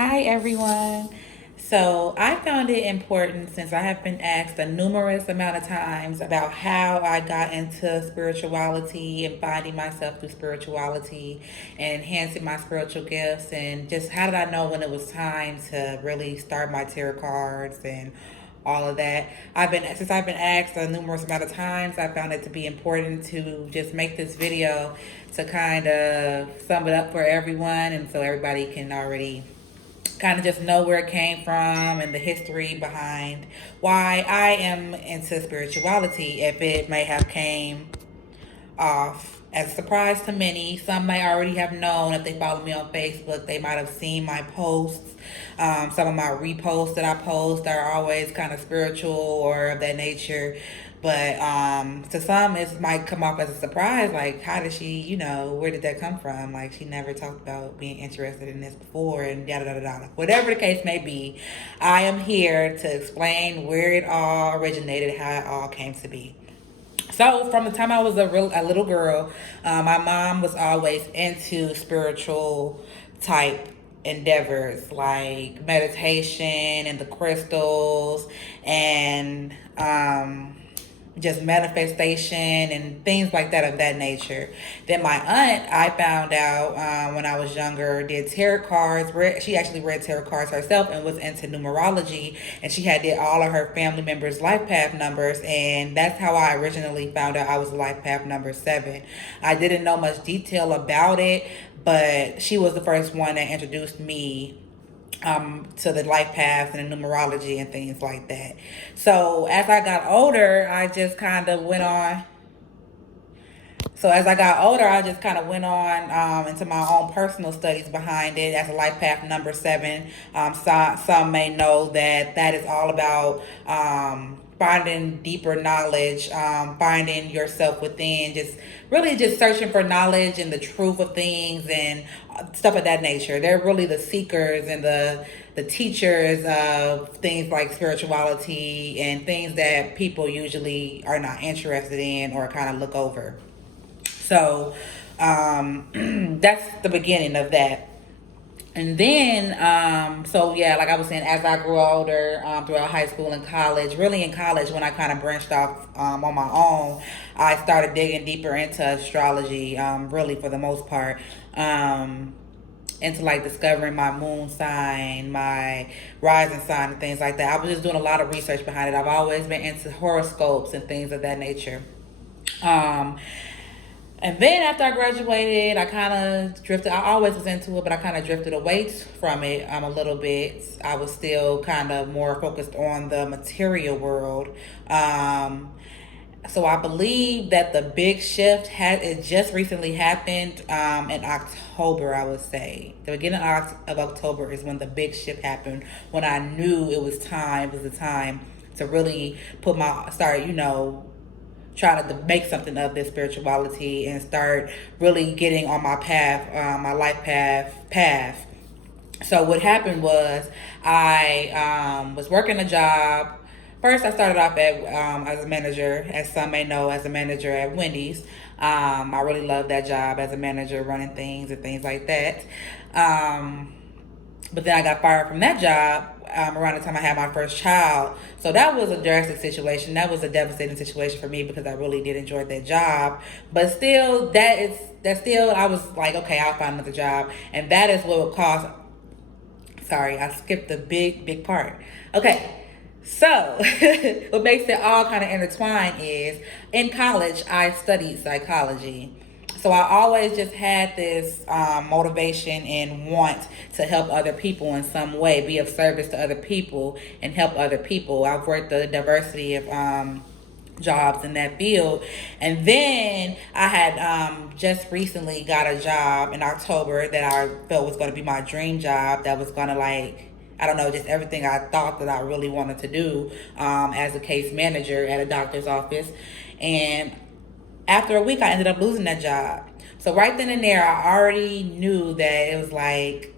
Hi, everyone. So, I found it important since I have been asked a numerous amount of times about how I got into spirituality and finding myself through spirituality and enhancing my spiritual gifts, and just how did I know when it was time to really start my tarot cards and all of that. I've been asked a numerous amount of times, I found it to be important to just make this video to kind of sum it up for everyone, and so everybody can already kind of just know where it came from and the history behind why I am into spirituality. If it may have came off as a surprise to many, some may already have known. If they follow me on Facebook, they might have seen my posts. Some of my reposts that I post are always kind of spiritual or of that nature. But to some, it might come off as a surprise. Like, how did she, where did that come from? Like, she never talked about being interested in this before, and yada, yada, yada. Whatever the case may be, I am here to explain where it all originated, how it all came to be. So from the time I was a little girl, my mom was always into spiritual type endeavors like meditation and the crystals and just manifestation and things like that of that nature. Then my aunt, I found out when I was younger, did tarot cards. She actually read tarot cards herself and was into numerology, and she had did all of her family members' life path numbers, and that's how I originally found out I was life path number 7. I didn't know much detail about it, but she was the first one that introduced me to the life paths and the numerology and things like that. So as I got older, I just kind of went on. So as I got older, I just kind of went on into my own personal studies behind it as a life path number 7. Some may know that that is all about finding deeper knowledge, finding yourself within, just really just searching for knowledge and the truth of things and stuff of that nature. They're really the seekers and the teachers of things like spirituality and things that people usually are not interested in or kind of look over. So that's the beginning of that. And then, so yeah, like I was saying, as I grew older, throughout high school and college, really in college, when I kind of branched off on my own, I started digging deeper into astrology, really for the most part. Into like discovering my moon sign, my rising sign, and things like that. I was just doing a lot of research behind it. I've always been into horoscopes and things of that nature. Um, and then after I graduated, I kind of drifted. I always was into it, but I kind of drifted away from it a little bit. I was still kind of more focused on the material world. So I believe that the big shift had it just recently happened in October. I would say the beginning of October is when the big shift happened. When I knew it was time. It was the time to really put my start. Trying to make something of this spirituality and start really getting on my path, my life path. So what happened was I was working a job. First, I started off as a manager, as some may know, as a manager at Wendy's. I really loved that job as a manager, running things and things like that. But then I got fired from that job around the time I had my first child. So that was a drastic situation. That was a devastating situation for me because I really did enjoy that job. But still, I was like, okay, I'll find another job. And that is what would cause, sorry, I skipped the big part. Okay. So, what makes it all kind of intertwined is in college, I studied psychology. So I always just had this motivation and want to help other people in some way, be of service to other people and help other people. I've worked a diversity of jobs in that field. And then I had just recently got a job in October that I felt was going to be my dream job, that was going to I don't know, just everything I thought that I really wanted to do as a case manager at a doctor's office. And after a week, I ended up losing that job. So right then and there, I already knew that it was like,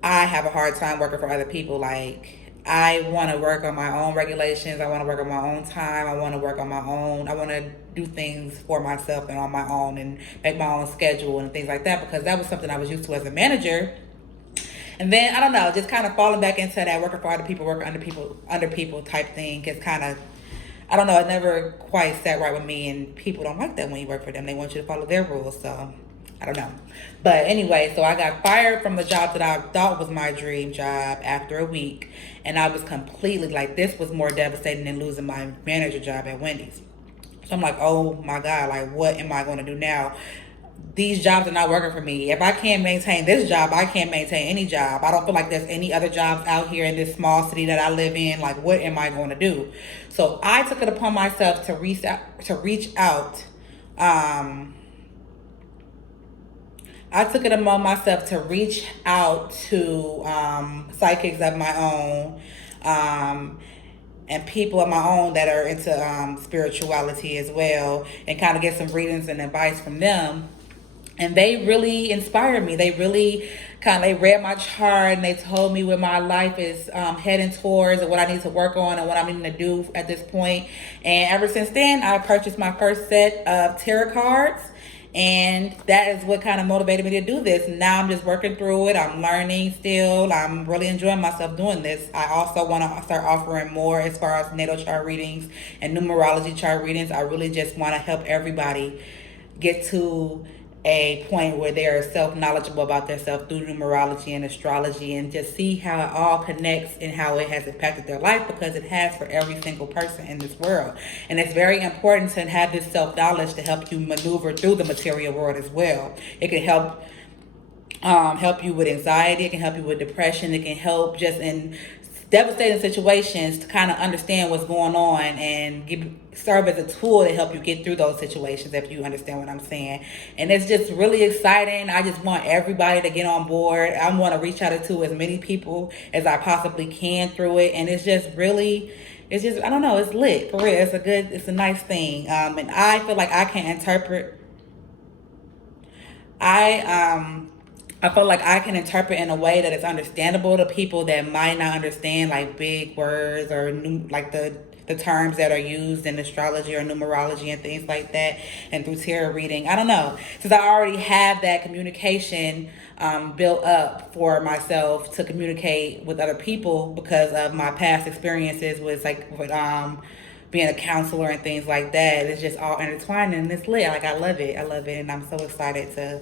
I have a hard time working for other people. Like, I want to work on my own regulations. I want to work on my own time. I want to work on my own. I want to do things for myself and on my own and make my own schedule and things like that, because that was something I was used to as a manager. And then I don't know, just kind of falling back into that working for other people, working under people type thing is kind of, I don't know, it never quite sat right with me, and people don't like that when you work for them. They want you to follow their rules, so I don't know. But anyway, so I got fired from the job that I thought was my dream job after a week, and I was completely like, this was more devastating than losing my manager job at Wendy's. So I'm like, oh my God, like what am I going to do now? These jobs are not working for me. If I can't maintain this job, I can't maintain any job. I don't feel like there's any other jobs out here in this small city that I live in. Like, what am I going to do? So I took it upon myself to reach out. Um, I took it upon myself to reach out to psychics of my own, um, and people of my own that are into spirituality as well, and kind of get some readings and advice from them. And they really inspired me. They really they read my chart, and they told me where my life is heading towards, and what I need to work on, and what I need to do at this point. And ever since then, I purchased my first set of tarot cards, and that is what kind of motivated me to do this. Now I'm just working through it. I'm learning still. I'm really enjoying myself doing this. I also want to start offering more as far as natal chart readings and numerology chart readings. I really just want to help everybody get to a point where they are self-knowledgeable about themselves through numerology and astrology, and just see how it all connects and how it has impacted their life, because it has for every single person in this world. And it's very important to have this self-knowledge to help you maneuver through the material world as well. It can help you with anxiety. It can help you with depression. It can help just in devastating situations to kind of understand what's going on, and serve as a tool to help you get through those situations, if you understand what I'm saying. And it's just really exciting. I just want everybody to get on board. I want to reach out to as many people as I possibly can through it. And it's just really, it's just, I don't know, it's lit for real. It's a nice thing. And I feel like I can interpret, I I feel like I can interpret in a way that is understandable to people that might not understand like big words, or like the terms that are used in astrology or numerology and things like that, and through tarot reading. I don't know. Since I already have that communication built up for myself to communicate with other people, because of my past experiences with being a counselor and things like that. It's just all intertwined, and it's lit. Like, I love it. I love it. And I'm so excited to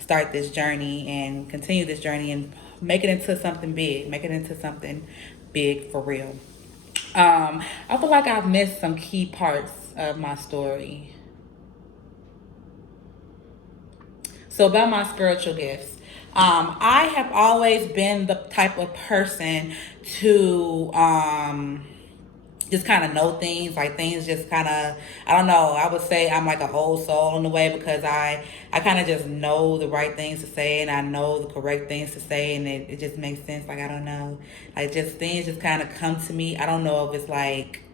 start this journey and continue this journey and make it into something big. Make it into something big for real. I feel like I've missed some key parts of my story. So about my spiritual gifts. I have always been the type of person to just kind of know things, like things just kind of, I don't know, I would say I'm like an old soul in a way, because I kind of just know the right things to say, and I know the correct things to say, and it just makes sense. Like, I don't know, like, just things just kind of come to me. I don't know if it's like,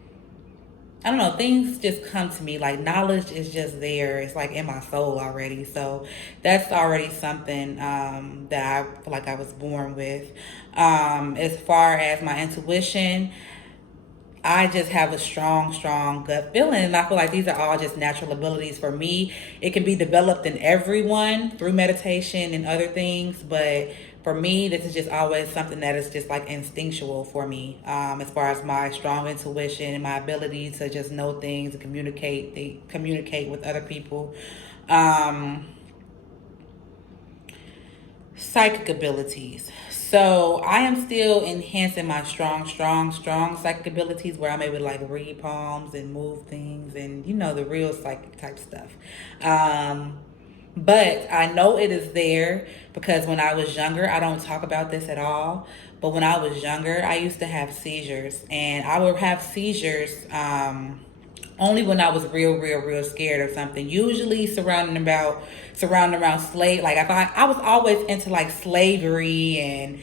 I don't know, things just come to me, like knowledge is just there. It's like in my soul already. So that's already something that I feel like I was born with. As far as my intuition, I just have a strong, strong gut feeling. And I feel like these are all just natural abilities for me. It can be developed in everyone through meditation and other things. But for me, this is just always something that is just like instinctual for me. As far as my strong intuition and my ability to just know things and communicate with other people. Psychic abilities. So I am still enhancing my strong, strong, strong psychic abilities, where I'm able to like read palms and move things, and the real psychic type stuff. But I know it is there, because when I was younger, I don't talk about this at all, but when I was younger, I used to have seizures, and I would have seizures only when I was real, real, real scared or something. Usually surrounding around slave. Like, I was always into like slavery and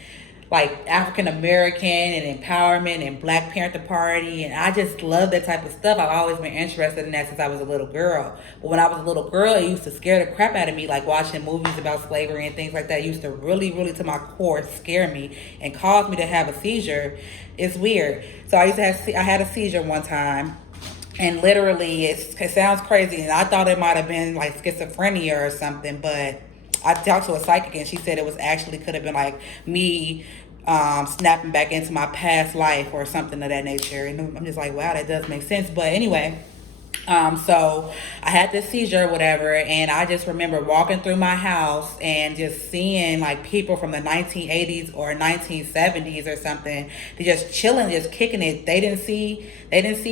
like African American and empowerment and Black Panther Party, and I just love that type of stuff. I've always been interested in that since I was a little girl. But when I was a little girl, it used to scare the crap out of me, like watching movies about slavery and things like that. It used to really, really to my core scare me and cause me to have a seizure. It's weird. So I had a seizure one time. And literally, it sounds crazy, and I thought it might have been like schizophrenia or something, but I talked to a psychic and she said it was actually could have been like me snapping back into my past life or something of that nature. And I'm just like, wow, that does make sense. But anyway, so I had this seizure or whatever, and I just remember walking through my house and just seeing like people from the 1980s or 1970s or something. They just chilling, just kicking it. They didn't see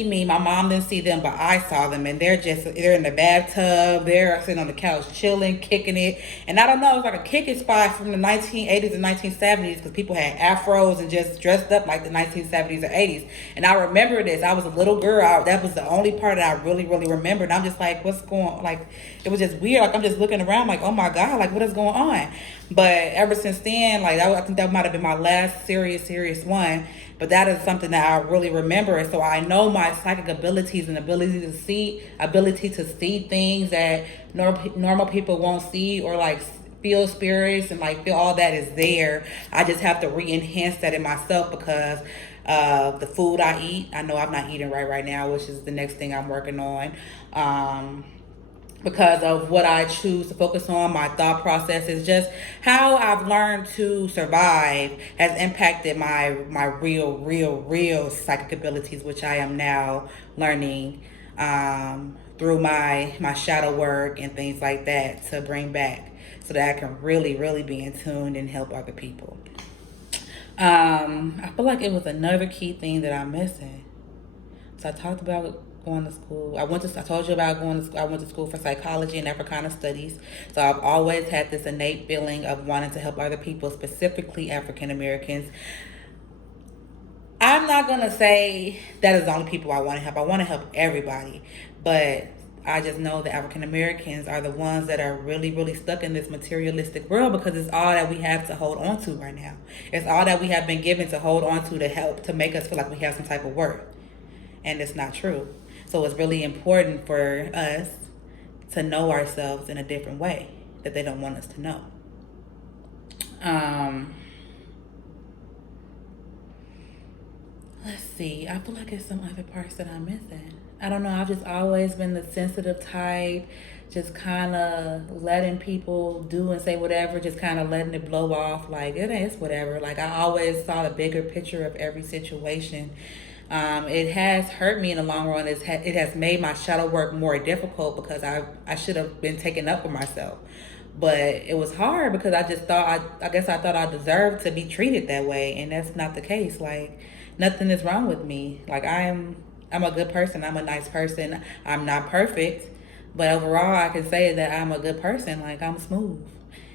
me. My mom didn't see them, but I saw them, and they're in the bathtub. They're sitting on the couch, chilling, kicking it. And I don't know, it was like a kicking spot from the 1980s and 1970s because people had afros and just dressed up like the 1970s or 80s. And I remember this. I was a little girl. That was the only part that I really, really remembered. And I'm just like, what's going on? Like, it was just weird. Like, I'm just looking around like, oh my God, like, what is going on? But ever since then, like, I think that might have been my last serious one. But that is something that I really remember. And so I know my psychic abilities and ability to see things that normal people won't see, or like feel spirits and like feel all that is there. I just have to re-enhance that in myself because the food I eat. I know I'm not eating right now, which is the next thing I'm working on. Because of what I choose to focus on, my thought process is just how I've learned to survive has impacted my real psychic abilities, which I am now learning through my shadow work and things like that to bring back so that I can really be in tune and help other people. I feel like it was another key thing that I'm missing. So I talked about going to school. I told you about going to school. I went to school for psychology and Africana studies. So I've always had this innate feeling of wanting to help other people, specifically African Americans. I'm not going to say that is the only people I want to help. I want to help everybody. But I just know that African Americans are the ones that are really stuck in this materialistic world because it's all that we have to hold on to right now. It's all that we have been given to hold on to help to make us feel like we have some type of worth. And it's not true. So it's really important for us to know ourselves in a different way that they don't want us to know. Um, let's see. I feel like it's some other parts that I'm missing. I don't know. I've just always been the sensitive type, just kind of letting people do and say whatever, just kind of letting it blow off. Like, it is whatever. Like, I always saw the bigger picture of every situation. It has hurt me in the long run. It has made my shadow work more difficult because I should have been taken up for myself. But it was hard because I just thought, I guess I thought I deserved to be treated that way. And that's not the case. Like, nothing is wrong with me. Like, I'm a good person. I'm a nice person. I'm not perfect. But overall, I can say that I'm a good person. Like, I'm smooth.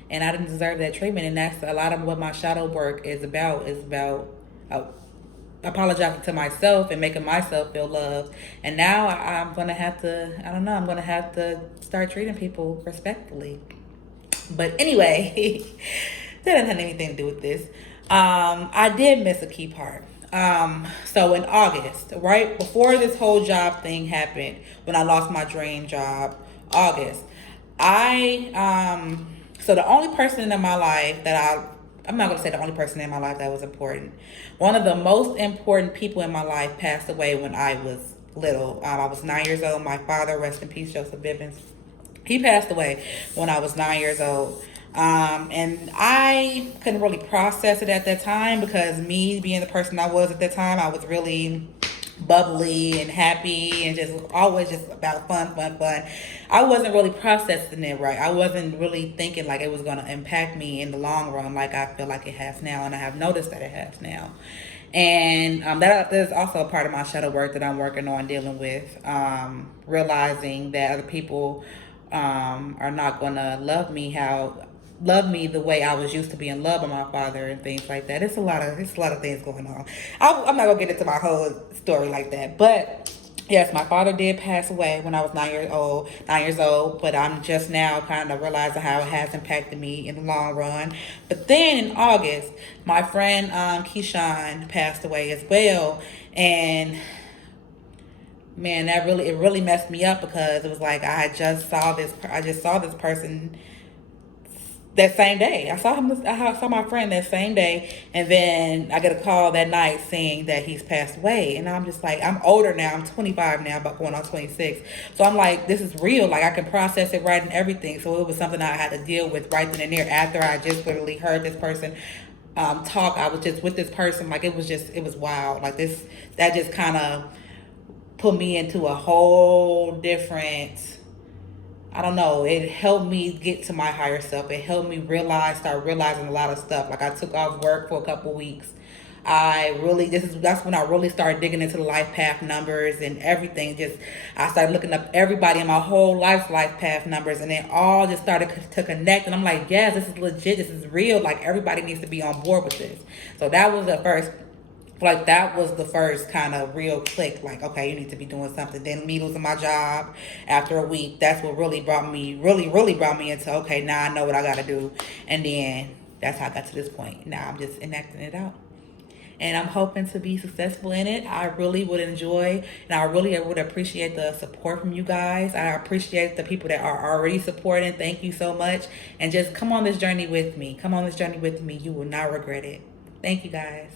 And I didn't deserve that treatment. And that's a lot of what my shadow work is about uh, apologizing to myself and making myself feel loved. And now I'm going to have to, I don't know, I'm going to have to start treating people respectfully. But anyway, that doesn't have anything to do with this. I did miss a key part. So in August, right before this whole job thing happened, when I lost my dream job, August, so the only person in my life I'm not going to say the only person in my life that was important. One of the most important people in my life passed away when I was little. I was 9 years old. My father, rest in peace, Joseph Bivens, he passed away when I was 9 years old. And I couldn't really process it at that time because me being the person I was at that time, I was really bubbly and happy and just always just about fun. I wasn't really processing it right. I wasn't really thinking like it was going to impact me in the long run like I feel like it has now, and I have noticed that it has now. And that is also a part of my shadow work that I'm working on dealing with, realizing that other people are not going to love me the way I was used to being loved by my father and things like that. It's a lot of things going on. I'm not gonna get into my whole story like that, but yes, my father did pass away when I was 9 years old. 9 years old, but I'm just now kind of realizing how it has impacted me in the long run. But then in August, my friend Keyshawn passed away as well, and man, it really messed me up because it was like I just saw this person that same day. I saw him. I saw my friend that same day, and then I get a call that night saying that he's passed away. And I'm just like, I'm older now. I'm 25 now, about going on 26. So I'm like, this is real. Like I can process it right and everything. So it was something I had to deal with right then and there. After I just literally heard this person talk, I was just with this person. Like it was wild. Like this, that just kind of put me into a whole different, I don't know, it helped me get to my higher self. It helped me start realizing a lot of stuff. Like I took off work for a couple weeks. That's when I really started digging into the life path numbers and everything. Just I started looking up everybody in my whole life's life path numbers, and it all just started to connect. And I'm like, yes, this is legit. This is real. Like everybody needs to be on board with this. So that was the first, like that was the first kind of real click, like okay, you need to be doing something. Then me losing my job after a week, that's what really brought me into, okay, now I know what I gotta do. And then that's how I got to this point. Now I'm just enacting it out, and I'm hoping to be successful in it. I really would enjoy, and I really would appreciate the support from you guys. I appreciate the people that are already supporting. Thank you so much. And just come on this journey with me. You will not regret it. Thank you guys.